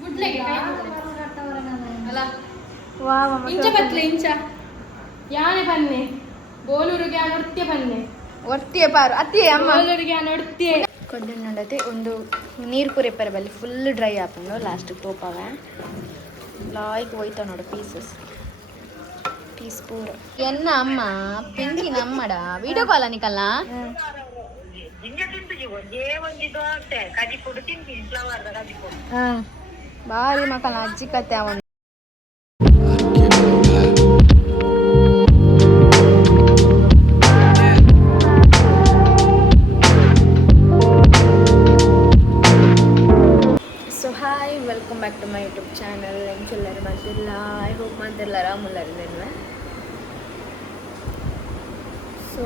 ಗುಡ್ಲೆಗೆ ಅಲ್ಲ ಇಂಚ ಬತ್ಲೆ ಇಂಚ ಯಾನೆ ಬನ್ನೆ ಬೋಲೂರಿಗೆ ನೃತ್ಯ ಬನ್ನೆ ಒರ್ತಿಯ ಪಾರು ಅತ್ತಿಯೇ ಅಮ್ಮ ಬೋಲೂರಿಗೆ ನೃತ್ಯ ಕೊಡ್ಡು ನೋಡತ್ತೆ ಒಂದು ನೀರು ಕುರಿಪರ ಬಲ್ಲಿ ಫುಲ್ ಡ್ರೈ ಹಾಕೊಂಡು ಲಾಸ್ಟ್ ತೋಪವೆ ಲಾಯ್ಕ್ ಹೋಯ್ತಾವ ನೋಡು ಪೀಸಸ್ ಪೀಸ್ ಪೂರ ಎನ್ನ ಅಮ್ಮ ಪಿಂಗಿನ ಅಮ್ಮಡ ವಿಡಿಯೋ ಕಾಲ ನಿಕಲ್ಲ ಬಾರಿ ಮಕ್ಕಳ ಅಜ್ಜಿ ಕತೆ ಅವನು welcome back to my YouTube channel ಎಂಚೆಲ್ಲರು ಬಂದಿಲ್ಲ ಐ ಹೋಪ್ ಮಂದಿಲ್ಲ ಆರಾಮುಲ್ಲರಿದ್ದೇನೆ ಸೊ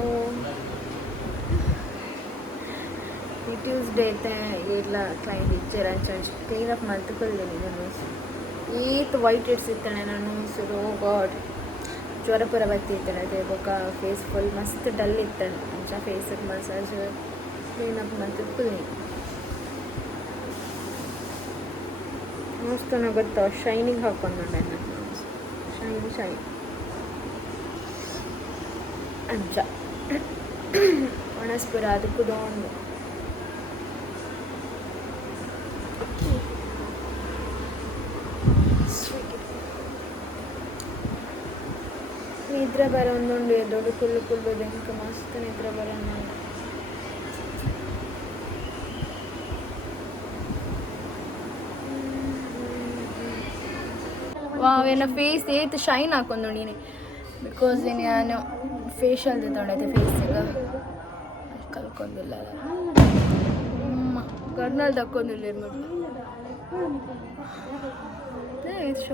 ಈ ಟ್ಯೂಸ್ಡೇ ಐತೆ ಇಲ್ಲ ಕ್ಲೈಂಟ್ ಇಚ್ಚರ ಕ್ಲೀನಪ್ ಮಾಡ್ತಿದ್ದೀನಿ ನಾನು ಈತ್ ವೈಟ್ ಇಡ್ಸ್ ಇರ್ತಾನೆ ನಾನು ಸೊ ಗಾಡ್ ಜ್ವರ ಪುರ ಬರ್ತಿರ್ತಾನೆ ಅದೇ ಬೊಕ್ಕ ಫೇಸ್ ಫುಲ್ ಮಸ್ತ್ ಡಲ್ ಇರ್ತಾನೆ ಅಂಚ ಫೇಸಿಗೆ ಮಸಾಜ್ ಕ್ಲೀನಪ್ ಮಾಡ್ತಿರ್ತೀನಿ ಮಸ್ತ್ ಗೊತ್ತಾ ಶೈನಿಗೆ ಹಾಕೊಂಡು ನಾನು ಶೈನ್ ಅಂಚ ಒಣಸ್ಪುರ ಅದಕ್ಕೂ ದೊಂಡು ನಿದ್ರೆ ಬರ ಒಂದೊಂದು ದೊಡ್ಡ ಕುಲ್ಲು ಬೆಂಕ ಮಸ್ತ್ ನಿದ್ರೆ ಬರ ವಾವೇನ ಫೇಸ್ ಏತ್ ಶೈನ್ ಹಾಕೊಂಡು ನೀನು ಬಿಕಾಸ್ ನಾನು ಫೇಶಿಯಲ್ ತೊಗೊಂಡೈತೆ ಫೇಸಿಗೆ ಕಲ್ಕೊಂಡಿಲ್ಲ ಕರ್ನಲ್ ತಕ್ಕೊಂಡಿಲ್ಲ ಫೇಸ್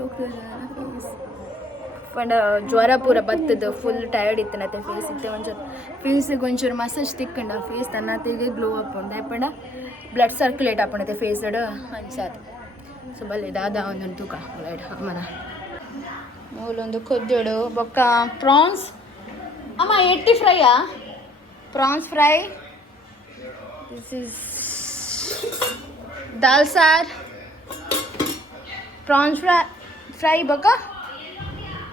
ಪಂಡ ಜ್ವರ ಪೂರ ಬತ್ತದು ಫುಲ್ ಟಯರ್ಡ್ ಇತ್ತನತ್ತೆ ಫೇಸ್ ಇತ್ತೆ ಒಂಚೂರು ಫೇಸಿಗೆ ಒಂಚೂರು ಮಸಾಜ್ ತಿಕ್ಕಂಡ ಫೇಸ್ ತನ್ನತ್ತಿಗೆ ಗ್ಲೋ ಹಾಕೊಂಡೆ ಪಂಡ ಬ್ಲಡ್ ಸರ್ಕ್ಯುಲೇಟ್ ಹಾಕೊಂಡೈತೆ ಫೇಸಡ್ ಅನ್ಸಾದ ಸೊ ಬಲ್ಲಿ ದಾದ ಒಂದೊಂದು ತೂಕ ಬ್ಲಡ್ ಅಮ್ಮನ ಮೂಲೊಂದು ಕೊದ್ದೋಡು ಬೊಕ್ಕ ಪ್ರಾನ್ಸ್ ಅಮ್ಮ ಎಟ್ಟಿ ಫ್ರೈಯಾ prawns fry this is dal ಸಾರ್ ಪ್ರಾನ್ಸ್ ಫ್ರೈ ಬೊಕ್ಕ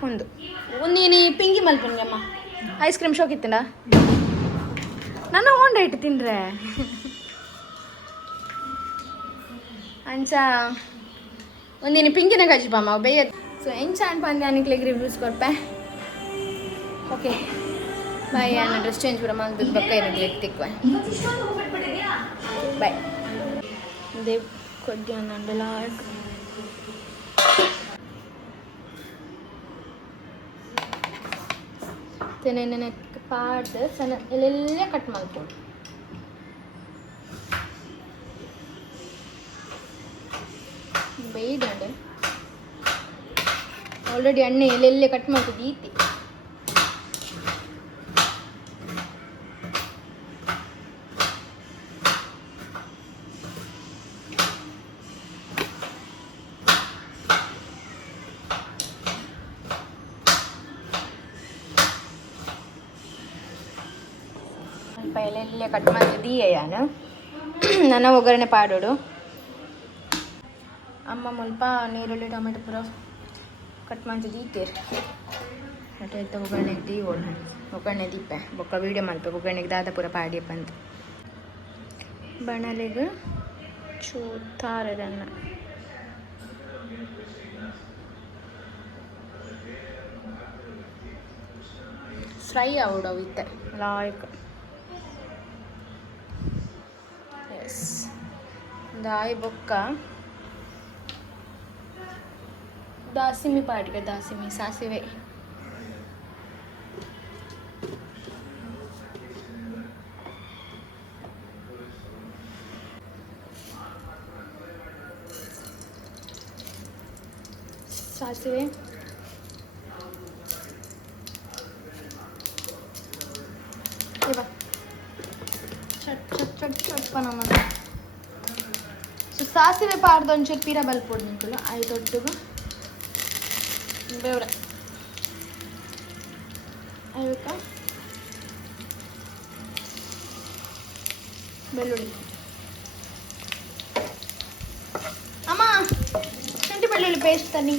ಒಂದು ನೀನು ಪಿಂಗಿ ಮಲ್ಪನ್ಗೆ ಅಮ್ಮ ಐಸ್ ಕ್ರೀಮ್ ಶಾಕ್ ಇತ್ತಂಡ ನನ್ನ ಓನ್ ಇಟ್ಟು ತಿಂದ್ರೆ ಅಂಚ ಒಂದಿನ ಪಿಂಕಿನ ಗಜ್ಜಿ ಬಾಮ ಬೇಯ ಸೊ ಎಂಚ ಅನ್ಪಂದೆ ಅನಿಕ್ಲಿಗೆ ರಿವ್ಯೂಸ್ ಕೊಡ್ಪೆ ಓಕೆ ಬಾಯ್ ನಾನು ಡ್ರೆಸ್ ಚೇಂಜ್ ಕೂಡ ಮಾಡಿದ್ದು ಬಕ್ಕ ಇರೋದು ತಿಕ್ವೆ ಬಾಯ್ ದೇವ್ ಕೊದ್ದಿ ಅನ್ನೊಂದಲ್ಲ ತೆನೆ ಪಾಡ್ದು ಸಣ್ಣ ಎಲ್ಲೆಲ್ಲ ಕಟ್ ಮಾಡ್ಕೊಂಡು ಬೇಯ್ದಂಡೆ ಆಲ್ರೆಡಿ ಎಣ್ಣೆ ಎಲ್ಲೆಲ್ಲೇ ಕಟ್ ಮಾಡ್ತಿದ್ದಿ ಈತಿ ಸ್ವಲ್ಪ ಎಲ್ಲೆಲ್ಲೇ ಕಟ್ ಮಾಡ್ತಿದ್ದೀಯ ನಾನು ನನ್ನ ಒಗ್ಗರಣೆ ಪಾಡೋಡು ಅಮ್ಮ ಮುಲ್ಪ ನೀರುಳ್ಳಿ ಟೊಮೆಟೊ ಪೂರ ಕಟ್ ಮಾಡ್ತಿದ್ದು ಈತೀರಿ ಮತ್ತೆ ಎತ್ತ ಒಗ್ಗರಣೆಗೆ ದಿ ಒಗ್ಗರಣೆ ದೀಪೆ ಬೊಕ್ಕ ವೀಡಿಯೋ ಮಲ್ಪೆ ಒಗ್ಗರಣೆಗೆ ದಾದ ಪೂರ ಪಾಡಿಯಪ್ಪ ಅಂತ ಬಣಲೆಗೆ ಚೂತಾರದನ್ನ ಫ್ರೈ ಅವಡವು ಇತ್ತೆ ಲಾಯ್ಕ್ ಎಸ್ ದಾಯಿ ಬೊಕ್ಕ ದಾಸಿಮಿ ಪಾಟಿಗೆ ದಾಸಿಮಿ ಸಾಸಿವೆ ಸಾಸಿವೆ ಚಟ್ ಚಟ್ ಚಟ್ ಚಟ್ಪ ನಮ್ಮದು ಸೊ ಸಾಸಿವೆ ಪಾರ್ದು ಒಂಚೂರು ಪೀರ ಬಲ್ಪೊಡು ನಿಂಕುಲು ಆಯ್ತು ಒಟ್ಟಿಗೂ ಬೇವ್ರೆ ಅದಕ್ಕ ಬೆಳ್ಳುಳ್ಳಿ ಪೇಸ್ಟ್ ತನ್ನಿ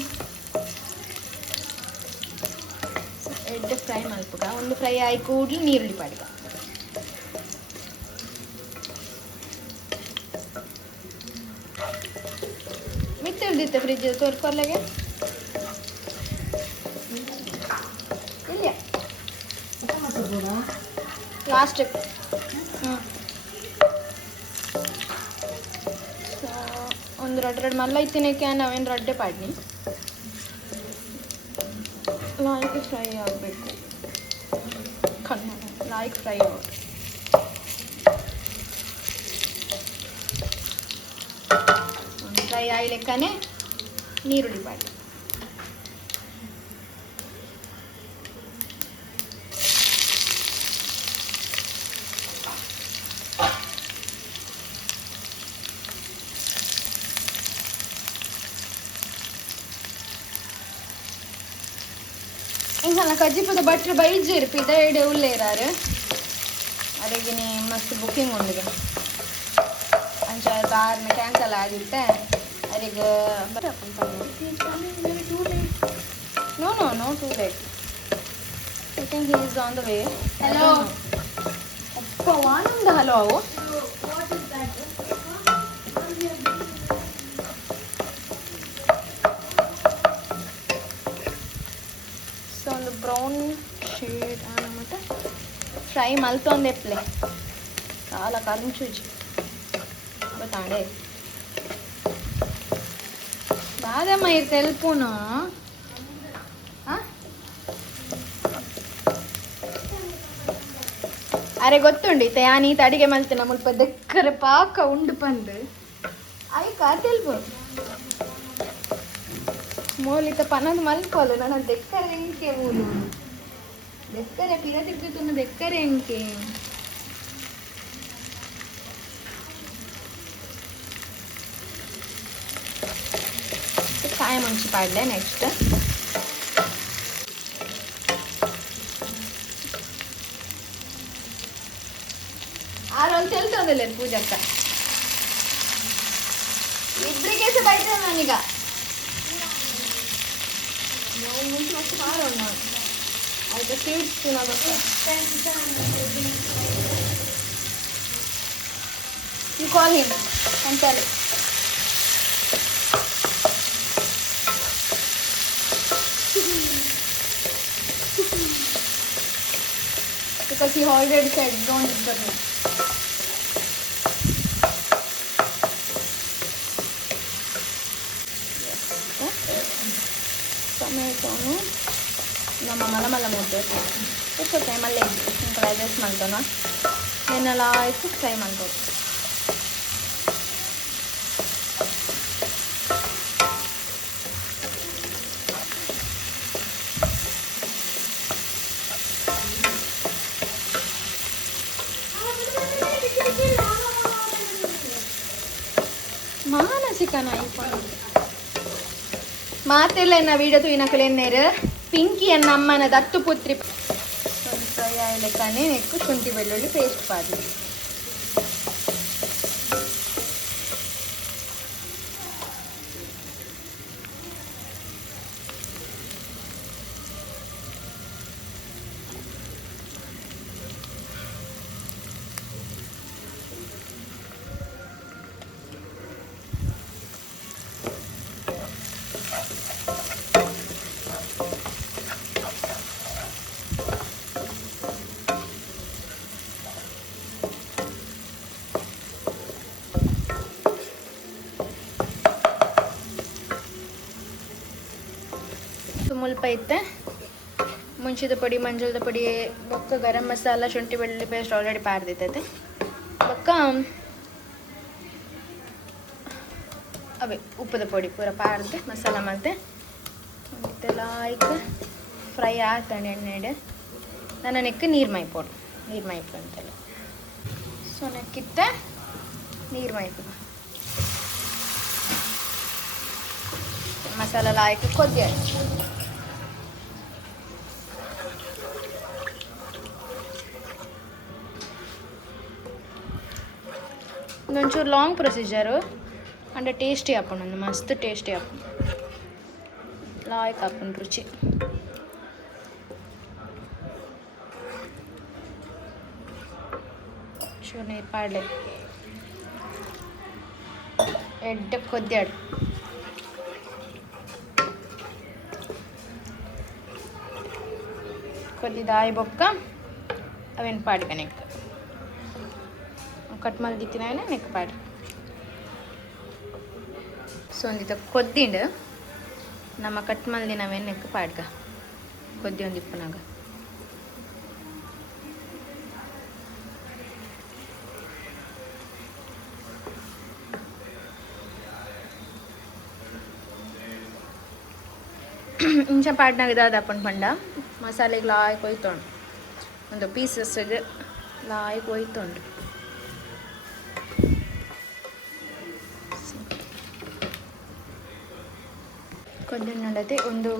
ಎಡ್ಡೆ ಫ್ರೈ ಮಲ್ಪುಗ ಒಂದು ಫ್ರೈ ಆಗಿ ಕೂಡಲಿ ನೀರುಳ್ಳಿ ಪಾಡಿಗ ಮಿತ್ತೆ ಹಿಡ್ದಿತ್ತೆ ಫ್ರಿಜ್ ತೋರ್ಕೊರ್ಲೆಗೆ ಇಲ್ಲ ಲಾಸ್ಟ್ ಹ್ಞೂ ಸೊ ಒಂದು ಎರಡು ಮಲ್ಲ ಇತ್ತಿನಕ್ಕೆ ನಾವೇನು ರಡ್ಡೆ ಪಾಡ್ನಿ ಲಾಯ್ಕ್ ಫ್ರೈ ಆಗಬೇಕು ಕಣ್ಣು ಲಾಯ್ಕ್ ಫ್ರೈ ಆಗೋದು ಫ್ರೈ ಆಗಿ ಲೆಕ್ಕನೇ ನೀರುಳ್ಳಿ ಪಾಡಿ इंसान कज्जिपद बट्र बैजर पिदा एडे उल्लेरारे अरेगिनी मस्त बुकिंग उंडिगे अंच बार में कैंसल आगित्ते अरेग no no no too late I think he is on the way hello अप्पा वानंद हेलो आवो व्हाट इज दैट ಒಂದು ಬ್ರೌನ್ ಶೇಡ್ ಮತ್ತೆ ಫ್ರೈ ಮಲ್ತೊಂದು ಎಪ್ಲೆ ಕಾಲ ಕರಂಚುಜಿ ಗೊತ್ತಾಂಡೆ ಬಾದಮ್ಮ ಇರ್ತೆ ಎಲ್ಪೂನು ಅರೆ ಗೊತ್ತುಂಡಿತ್ತೆ ಯಾನೀತ ಅಡಿಗೆ ಮಲ್ತಿನ ಮುಲ್ಪ ದೆಕ್ಕರೆ ಪಾಕ ಉಂಡು ಪಂದು ಆಯ್ಕ ತೆಲ್ಪು ಮೂಲಿತ ಪನದು ಮಲ್ಪೋಲು ನನ್ನ ದೆಕ್ಕರೆ ಎಂಕೆ ಮೂಲು ದೆಕ್ಕರೆ ಪಿರ ತಿರ್ಗುತ್ತುನ್ನ ದೆಕ್ಕರೆ ಎಂಕೆ ಕಾಯಿ ಮುಂಚಿ ಪಾಡ್ಲೆ ನೆಕ್ಸ್ಟ್ ಆರೊಂದು ತೆಲ್ತಂದಿಲ್ಲ ಪೂಜಕ್ಕ ಇಬ್ಬರಿಗೆ ಸಹ ಬೈತೇನೆ ನಾನೀಗ ಮುಂಚೆ ಮಸ್ತ್ ಮಾಡೋಣ ಆಯ್ತಾ ಸ್ವೀಟ್ಸ್ ಯು ಕಾಲ್ ಹಿಮ್ ಅಂತಾರೆ because he already said don't disturb me. ಟೊಮೆಟೊನು ನಮ್ಮ ಮಲ ಮುದ್ದೆ ಎಷ್ಟು ಟೈಮಲ್ಲಿ ಫ್ರೈ ರೈಸ್ ಮಾಡ್ತಾನ ಏನೆಲ್ಲ ಆಯಿತು ಫ್ರೈ ಮಾಡ್ಬೋದು ಮಾನಸಿಕನ ಇಪ್ಪ ಮಾತೆಲ್ಲ ಎನ್ನ ವೀಡಿಯೋ ತೂಯಿನಕಲೆನ್ನೇರು ಪಿಂಕಿ ಎನ್ನ ಅಮ್ಮನ ದತ್ತು ಪುತ್ರಿ ಫ್ರೈ ಆಯ್ಲೆಕ್ಕನೆ ನೆಕ್ಕು ಶುಂಠಿ ಬೆಳ್ಳುಳ್ಳಿ ಪೇಸ್ಟ್ ಪಾದಿ ಮುಲ್ಪ ಇತ್ತೆ ಮುಂಚಿದ ಪುಡಿ ಮಂಜಳದ ಪುಡಿ ಬೊಕ್ಕ ಗರಂ ಮಸಾಲ ಶುಂಠಿ ಬೆಳ್ಳುಳ್ಳಿ ಪೇಸ್ಟ್ ಆಲ್ರೆಡಿ ಪಾರ್ದಿತ್ತೈತೆ ಬೊಕ್ಕ ಅವೇ ಉಪ್ಪದ ಪುಡಿ ಪೂರ ಪಾರ್ದು ಮಸಾಲ ಮತ್ತೆ ಮತ್ತೆಲ್ಲ ಈಗ ಫ್ರೈ ಆಗ್ತಾನೆ ಎಣ್ಣೆಡೆ ನನ್ನ ನೆಕ್ಕೆ ನೀರು ಮೈಪೋಡು ನೀರು ಮೈಪು ಅಂತೆಲ್ಲ ಸೊ ನೆಕ್ಕಿತ್ತೆ ನೀರು ಮೈಪು ಮಸಾಲ ಲಾಯ್ಕು ಕೊದ್ದಿ ಒಂಚೂರು ಲಾಂಗ್ ಪ್ರೊಸೀಜರು ಅಂಡ್ ಟೇಸ್ಟಿ ಹಾಕೊಂಡು ಮಸ್ತ್ ಟೇಸ್ಟಿ ಹಾಕೊಂಡು ಲಾಯ್ಕ್ ಹಾಕೊಂಡು ರುಚಿ. ಚೂರು ನೀರು ಪಾಡ್ಲೆ ಎಡ್ಡ ಕೊದ್ದಾಡು ಕೊದ್ದಿದಾಯಿ ಬೊಕ್ಕ ಅವೇನು ಪಾಡ್ಗ ನೆಕ್ ಕಟ್ ಮಲ್ದಿತ್ತಿನ ನೆಕ್ ಪಾಡ್. ಸೊ ಒಂದಿತ್ತ ಕೊದ್ದಿಂಡು ನಮ್ಮ ಕಟ್ ಮಲ್ದಿ ನಾವೇನು ನೆಕ್ ಪಾಡ್ಗ ಕೊದ್ದಿ ಒಂದು ಇಪ್ಪನಾಗ ಇಂಚ ಪಾಡ್ನಾಗ ಇದಾದ ಅಪ್ಪನ ಪಂಡ ಮಸಾಲೆಗೆ ಲಾಯ್ಕ್ ಹೋಯ್ತೊಂಡು ಒಂದು ಪೀಸಸ್ಗೆ ಲಾಯ್ಕ್ ಹೋಯ್ತೊಂಡು ಕೊದ್ದಿನ ನೋಡತ್ತೆ ಒಂದು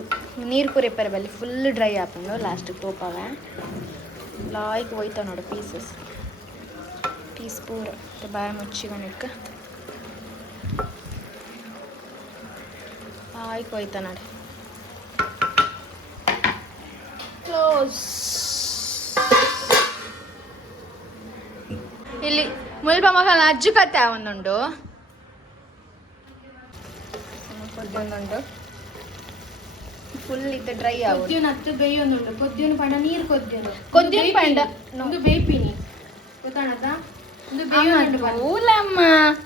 ನೀರು ಪೂರೆಪ್ಪರ ಬಲ್ಲಿ ಫುಲ್ ಡ್ರೈ ಹಾಕೊಂಡು ಲಾಸ್ಟಿಗೆ ತೋಪವೆ ಲಾಯ್ಕ್ ಹೋಯ್ತಾವ ನೋಡು ಪೀಸಸ್ ಪೂರ ಬಾಯ ಮುಚ್ಚಿಕೊಂಡಿಕ್ಕ ಲಾಯ್ಕ್ ಹೋಯ್ತಾ ನೋಡಿ ಕ್ಲೋಸ್. ಇಲ್ಲಿ ಮುಲ್ಪ ಮಸಾಲ ಅಜ್ಜು ಕತ್ತೆ ಒಂದುಂಡು ಕೊದ್ದೊಂದುಂಡು ಫುಲ್ ಇತ್ತು ಡ್ರೈ ಕೊದ್ದಿನ ಹತ್ತು ಬೇಯೊಂದುಂಡು ಕೊದ್ದಿನ ಪಂಡ ನೀರು ಕೊದ್ದಿನ ಪಂಡ ಒಂದು ಬೇಯ್ಪಿನಿ ಗೊತ್ತಾಣದ ಒಂದು ಬೇಯೊಂದುಂಡು ಊಲಮ್ಮ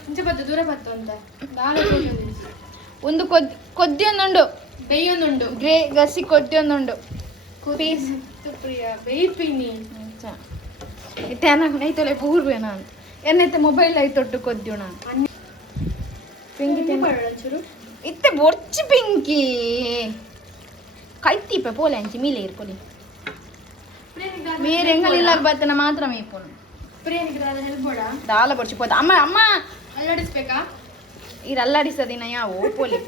ಇಂಚ ಬತ್ತು ದೂರ ಬತ್ತು ಅಂತ ದಾಲ ಒಂದು ಕೊದ್ದಿಯೊಂದುಂಡು ಬೇಯೊಂದುಂಡು ಗ್ರೇ ಗಸಿ ಕೊದ್ದಿಯೊಂದುಂಡು ಪೀಸ್ ಪ್ರಿಯ ಬೇಯ್ಪಿನಿ ಇತ್ತೇನ ನೈತೊಲೆ ಪೂರ್ವೇನ ಅಂತ ಏನೈತೆ ಮೊಬೈಲ್ ಐತೊಟ್ಟು ಕೊದ್ದಿಯೋಣ ಪಿಂಕಿ ಚೂರು ಇತ್ತೆ ಬೊರ್ಚಿ ಪಿಂಕಿ ಕೈತೀಪ ಪೋಲೆ ಅಂಚಿ ಮೀಲೆ ಇರ್ಕೊಲಿ ಬೇರೆ ಎಂಗಲಿಲ್ಲ ಬತ್ತನ ಮಾತ್ರ ಮೇಯ್ಪೋನು ಪ್ರಿಯನಿಗೆ ಹೆಲ್ಪ್ ಬೇಡ ದಾಲ ಬೊರ್ಚಿ ಪೋದ ಅಮ್ಮ ಅಮ್ಮ ಅಲ್ಲಾಡಿಸ್ಬೇಕಾ ಇದು ಅಲ್ಲಾಡಿಸದಿನ ಯಾವ ಪೋಲೆ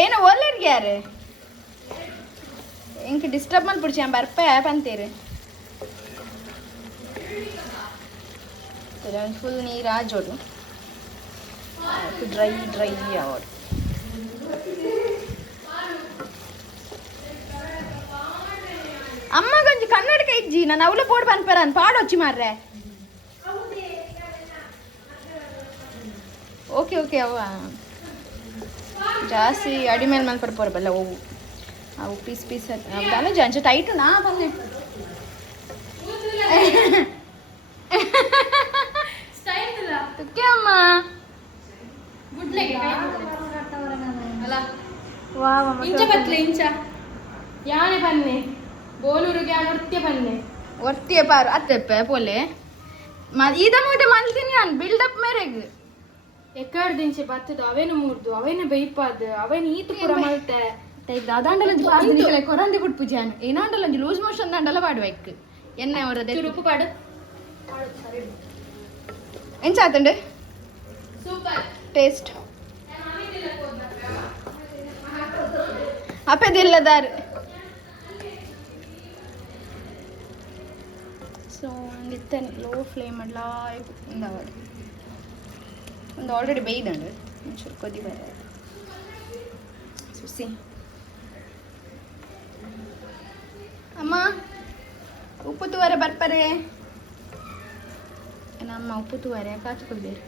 ಏನು ಒಳ್ಳೆಡ್ಗೆ ಯಾರು ಎಂಕ್ ಡಿಸ್ಟರ್ಬ್ ಮಾಡ್ಬಿಡ್ಸಿ ಬರ್ಪ ಅಂತೀರಿ ಫುಲ್ ನೀರು ಆಜೋಡು ಡ್ರೈ ಡ್ರೈ ಆವಡು ಅಮ್ಮಗೊಂದು ಕನ್ನಡಕ ಇಜ್ಜಿ ನಾನು ಅವಳು ಬೋರ್ಡ್ ಬಂದ್ಪರ ಅಂತ ಪಾಡೊಚ್ಚಿ ಮಾರ್ರೆ. ಓಕೆ ಓಕೆ ಅವ ಜಾಸ್ತಿ ಅಡಿ ಮೇಲೆ ಮೇಲೆ ಪರ್ಪೋರಬಲ್ಲ ಅವು ಅವು ಪೀಸ್ ಪೀಸ್ ಅವದಾನ ಜಂಚ ಟೈಟು ನಾ ಬಂದೆ ತುಕ್ಕೆ ಅಮ್ಮ ಗುಡ್ಲೆಗೆ ಅಲ್ಲ ಇಂಚ ಬತ್ಲೆ ಇಂಚ ಯಾನೆ ಬನ್ನೆ ಬೋಲೂರಿಗೆ ನೃತ್ಯ ಬನ್ನೆ ಒರ್ತಿಯ ಪಾರು ಅತ್ತೆಪ್ಪೆ ಪೋಲೆ ಈದ ಮೂಟೆ ಮಲ್ತೀನಿ ನಾನು ಬಿಲ್ಡಪ್ ಮೇರೆಗೆ ಎಕ್ಕಾಡ್ ದಿಂಚೆ ಬತ್ತದ ಅವೇನು ಮೂರ್ದು ಅವೇನು ಬೈಪಾದ ಅವೇನು ಈತು ಪುರ ಮಲ್ತೆ ದಾದಾಂಡಲಂಜಿ ಪಾರ್ದಿನಿಕಲೆ ಕೊರಂದಿ ಬಿಟ್ಟು ಪೂಜಾನ್ ಏನಾಂಡಲಂಜಿ ಲೂಸ್ ಮೋಷನ್ ದಾಂಡಲ ಪಾಡುವೆಕ್ ಎಣ್ಣೆ ಅವರದೆ ಚುರುಕು ಪಾಡು ಎಂಚಾತಂಡು ಸೂಪರ್ ಟೇಸ್ಟ್ ಅಪ್ಪದಿಲ್ಲದಾರು ಸೊ ಒಂದಿತ್ತೇನೆ ಲೋ ಫ್ಲೇಮ್ ಮಾಡ್ಲಾ ಒಂದವಾಡು ಒಂದು ಆಲ್ರೆಡಿ ಬೇಯ್ದಂಡು ಒಂಚೂರು ಕೊದ್ದಿ ಬರ ಸುಸಿ ಅಮ್ಮ ಉಪ್ಪು ತೂವರೆ ಬರ್ಪರೆ ನಮ್ಮ ಉಪ್ಪು ತೂವರೆ ಕಾಚ್ಕೊಳ್ಬೇರು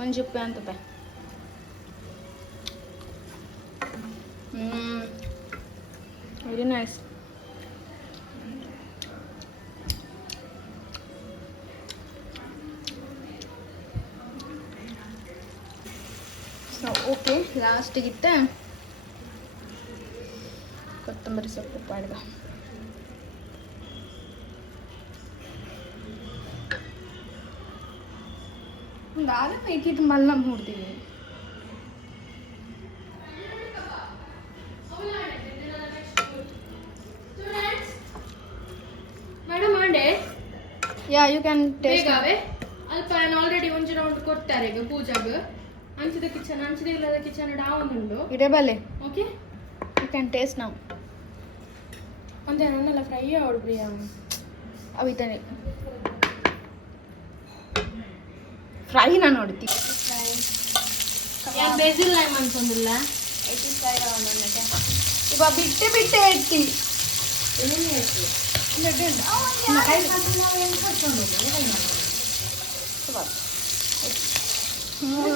ಒಂದು ಉಪ್ಪೆ ಅಂತಪ್ಪ ವೆರಿ ನೈಸ್ ಸೊ ಓಕೆ ಲಾಸ್ಟಿಗಿತ್ತ ಕೊತ್ತಂಬರಿ ಸೊಪ್ಪು ಪಾಡ್ಗ ಒಂದು ಆಲ ಬೇಕಿತ್ತು ಮಲ್ಲ ಮೂಡ್ತೀವಿ ಮೇಡಮ್ ಮಂಡೆ ಯಾ ಯು ಕ್ಯಾನ್ ಟೇಸ್ಟ್ ಬೇಗವೇ ಅಲ್ಪ ಆಲ್ರೆಡಿ ಒಂದು ರೌಂಡ್ ಕೊಡ್ತಾರೆ ಈಗ ಪೂಜಾಗ ಅಂಚಿದ ಕಿಚನ್ ಅಂಚಿದ ಇಲ್ಲದ ಕಿಚನ್ ಡಾವನುಂಡು ಇಡಬಲ್ಲೆ ಓಕೆ ಯು ಕ್ಯಾನ್ ಟೇಸ್ಟ್ ನಾವು ಒಂದೇ ನನ್ನೆಲ್ಲ ಫ್ರೈ ಆಡು ಪ್ರಿಯಾ ಅವಿತಾನೆ ಫ್ರೈನ ನೋಡ್ತಿ ಬೇಸಿಲ್ ಲೈಮ್ ಅನ್ಸೊಂದಿಲ್ಲ ಇವ ಬಿಟ್ಟೆ ಬಿಟ್ಟೆ ಇಟ್ಟಿ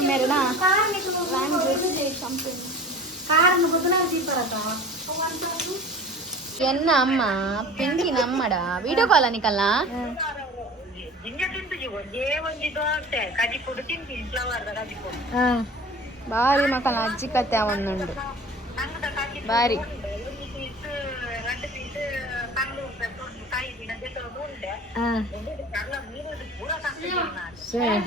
मेरे ना ఎన్న అమ్మ పింకి నమ్మడా వీడియో కాల్ అనికల్లా ಬಾರಿ ಮಕ್ಕಳ ಅಜ್ಜಿ ಕತೆ ಅವನ್ನೊಂದು ಬಾರಿ ಸರಿ